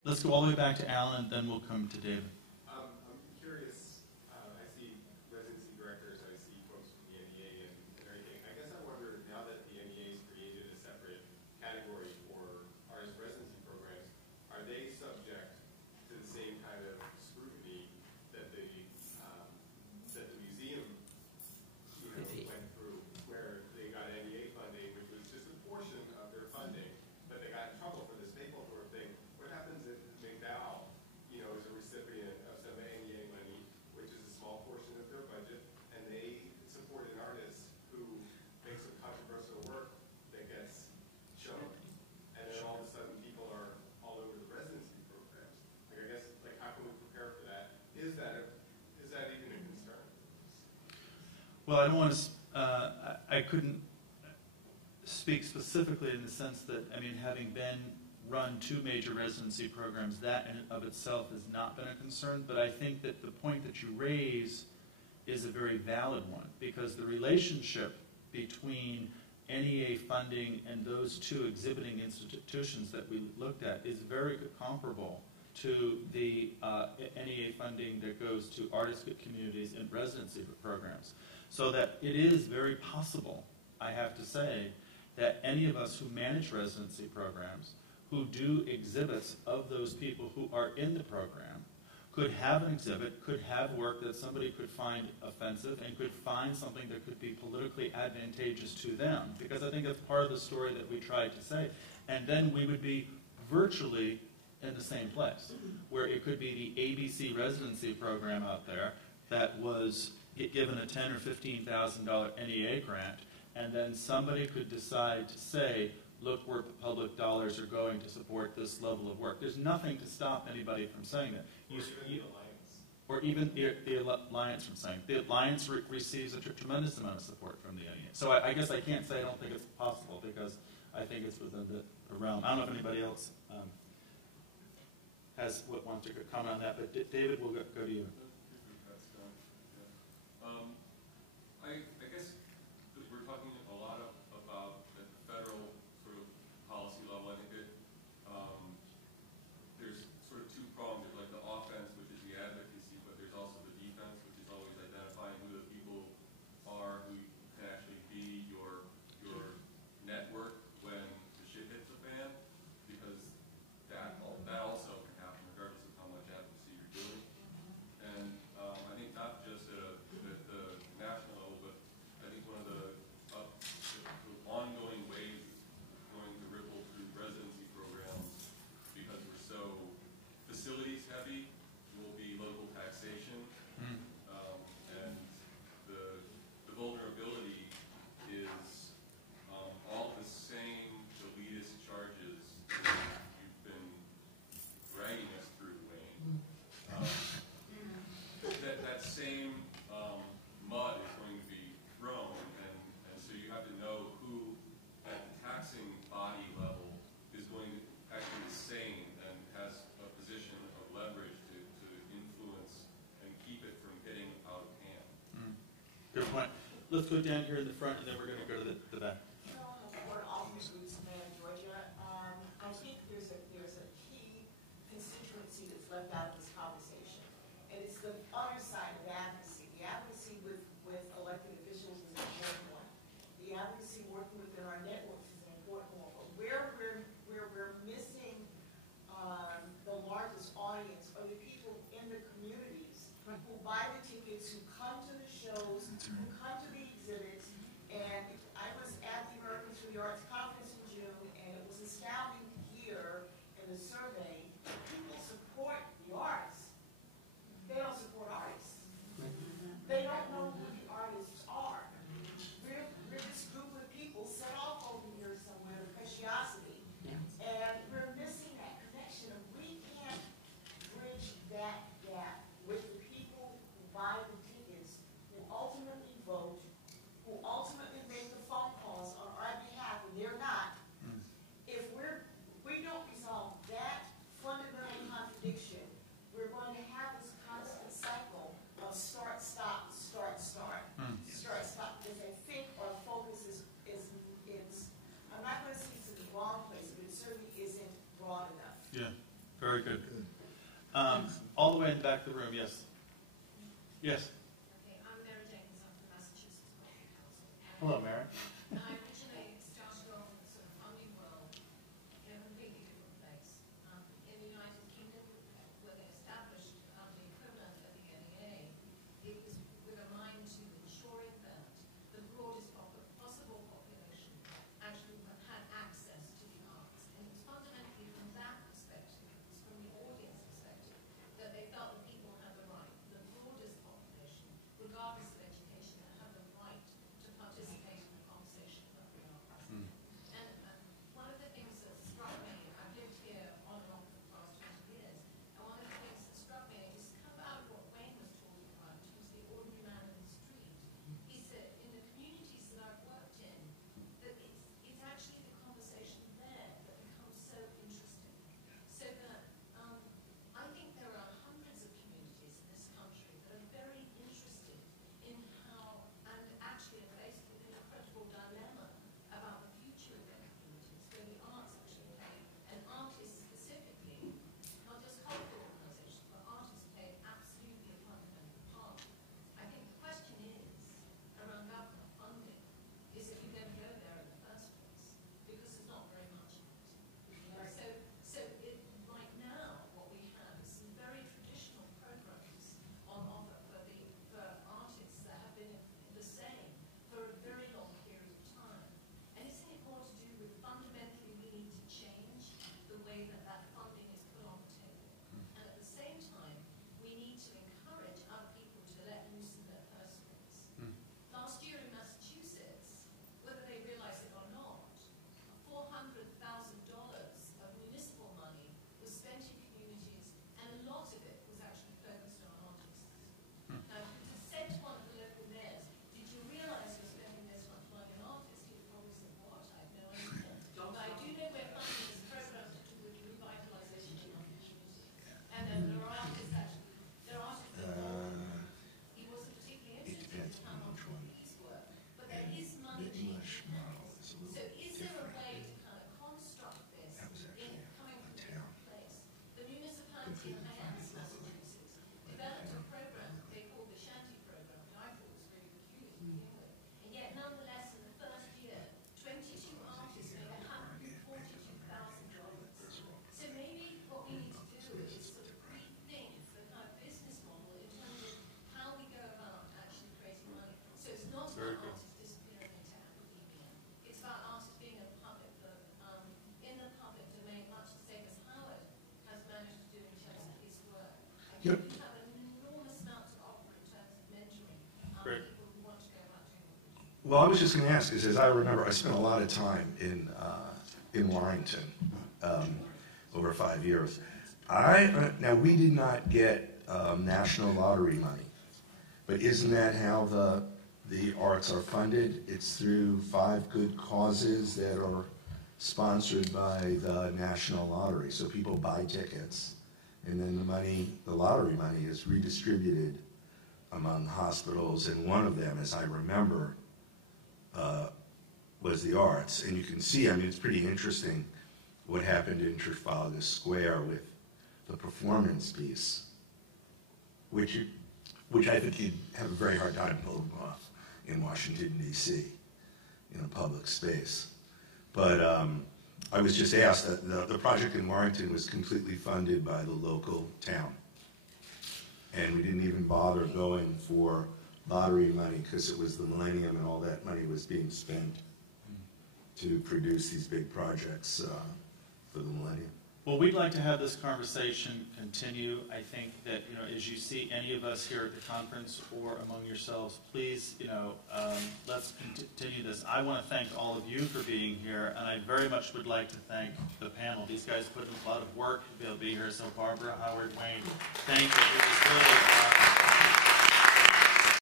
Let's go all the way back to Alan, then we'll come to David. I'm curious, I see residency directors, I see folks from the NEA and everything. I guess I wonder, now that the NEA has created a separate category for artist residency programs, are they subject to the same kind of scrutiny that the museum went through, where they got NEA funding, which was just a portion of their funding, but they got in trouble for this paperwork thing? What happens if McDowell, is a recipient of some NEA money, which is a small portion of their budget, and they support an artist who makes some controversial work that gets shown, and then all of a sudden people are all over the residency programs? I guess, how can we prepare for that? Is that even a concern? Well, I don't want to. I couldn't speak specifically in the sense that, having run 2 major residency programs, that in and of itself has not been a concern, but I think that the point that you raise is a very valid one, because the relationship between NEA funding and those 2 exhibiting institutions that we looked at is very comparable to the NEA funding that goes to artist communities and residency programs. So that it is very possible, I have to say, that any of us who manage residency programs, who do exhibits of those people who are in the program, could have an exhibit, could have work that somebody could find offensive, and could find something that could be politically advantageous to them. Because I think that's part of the story that we tried to say. And then we would be virtually in the same place, where it could be the ABC residency program out there that was given a $10,000 or $15,000 NEA grant, and then somebody could decide to say, look where public dollars are going to support this level of work. There's nothing to stop anybody from saying that. Or even the Alliance from saying it. The Alliance receives a tremendous amount of support from the NEA. So I guess I can't say I don't think it's possible, because I think it's within the realm. I don't know if anybody else wants to comment on that, but David, we'll go to you. I guess we're talking a lot about the federal sort of policy level. I think that there's sort of 2 prongs. There's like the offense, which is the advocacy, but there's also the defense, which is always identifying who the people are who can actually be your network when the shit hits the fan, because that also can happen regardless of how much advocacy you're doing. And I think not just at the national level, but I think one of the ongoing waves going to ripple through residency programs, because we're so facilities heavy, will be local taxation. And the vulnerability is all the same elitist charges that you've been dragging us through, Wayne. That same mud is going to be thrown, and so you have to know who at the taxing body level is going to actually be sane and has a position of leverage to influence and keep it from getting out of hand. Good point. Let's go down here in the front, and then we're going to go to the back. We're all from Georgia. I think there's a key constituency that's left out of this conversation, and it's the other side of advocacy. The advocacy with elected officials is an important one. The advocacy working within our networks is an important one. But where we're missing the largest audience are the people in the communities who buy the tickets, who come to the shows, who come to the exhibits. And I was at the Emeritus for the Arts Conference in June, and it was astounding to hear in the survey, people support the arts. They don't support artists. They don't know who the artists are. We're this group of people set off over here somewhere, the Preciosity, and we're missing that connection. If we can't bridge that gap with the people who buy the tickets, who ultimately vote, Good. All the way in the back of the room, yes. Yes. Okay, I'm Mary Jenkins. I'm from Massachusetts Local Council. Hello, Mary. And I originally started off in the sort of funding world in a completely different place. In the United Kingdom, where they established the equivalent of the NEA, it was with a mind to ensuring that the broadest possible population actually had access to the arts. And it was fundamentally from that perspective, it was from the audience perspective, that they felt that people had the right, the broadest population, regardless of education, that had the right to participate in the conversation about the arts. And one of the things that struck me, I've lived here on and off for the past 20 years, and one of the things that struck me is come out of what Wayne was talking about, which was the ordinary man in the street. He said, in the communities that I've worked in, that it's actually the conversation there that becomes so interesting. So that I think there are hundreds of communities in this country that are very interested in how, and actually are faced with an incredible dilemma about the future of their communities, where the arts actually play, and artists specifically, not just cultural organizations, but artists play absolutely a fundamental part. I think the question is, around government funding, is if you're going to go there in the first place, because there's not very much of it. Right now, what we have is some very traditional programs on offer for artists that have been the same for a very long period of time. And isn't it more to do with fundamentally we need to change the way that funding is put on the table? And at the same time, we need to encourage other people to let loose in their purse strings. Last year in Massachusetts, whether they realize it or not, $400,000 of municipal money was spent in communities, and a lot of it was actually focused on artists. Now, if you said to one of the local mayors, did you realize you're spending this much money on artists? He would probably say, what? I have no idea. But I do know we're funding this program to do with revitalization in our community. And then there are artists actually, he wasn't particularly interested in how much these were, but there is money being spent. So is there a way to kind of construct this in coming from a different place? The municipality in Hyannis, Massachusetts, developed a program that they called the Shanty Program, which I thought was really peculiar to begin with. And yet, nonetheless, in the first year, 22 artists made $142,000. So maybe what we need to do is sort of rethink the kind of business model in terms of how we go about actually creating money. So it's not Very about good. artists disappearing into academia. It's about artists being in the public domain, much the same as Howard has managed to do in terms of his work. I think we have an enormous amount to offer in terms of mentoring Great. people who want to go about doing what we do. Well, I was just going to ask, as I remember, I spent a lot of time in Warrington over 5 years. Now, we did not get national lottery money, but isn't that how the arts are funded? It's through 5 good causes that are sponsored by the national lottery. So people buy tickets, and then the lottery money is redistributed among hospitals, and one of them, as I remember, was the arts. And you can see, I mean, it's pretty interesting what happened in Trafalgar Square with the performance piece, which I think you'd have a very hard time pulling off in Washington, D.C., in a public space. But I was just asked that the project in Warrington was completely funded by the local town. And we didn't even bother going for lottery money because it was the millennium and all that money was being spent to produce these big projects for the millennium. Well, we'd like to have this conversation continue. I think that, as you see any of us here at the conference or among yourselves, please, let's continue this. I want to thank all of you for being here, and I very much would like to thank the panel. These guys put in a lot of work to be able to be here. So Barbara, Howard, Wayne, thank you. It was really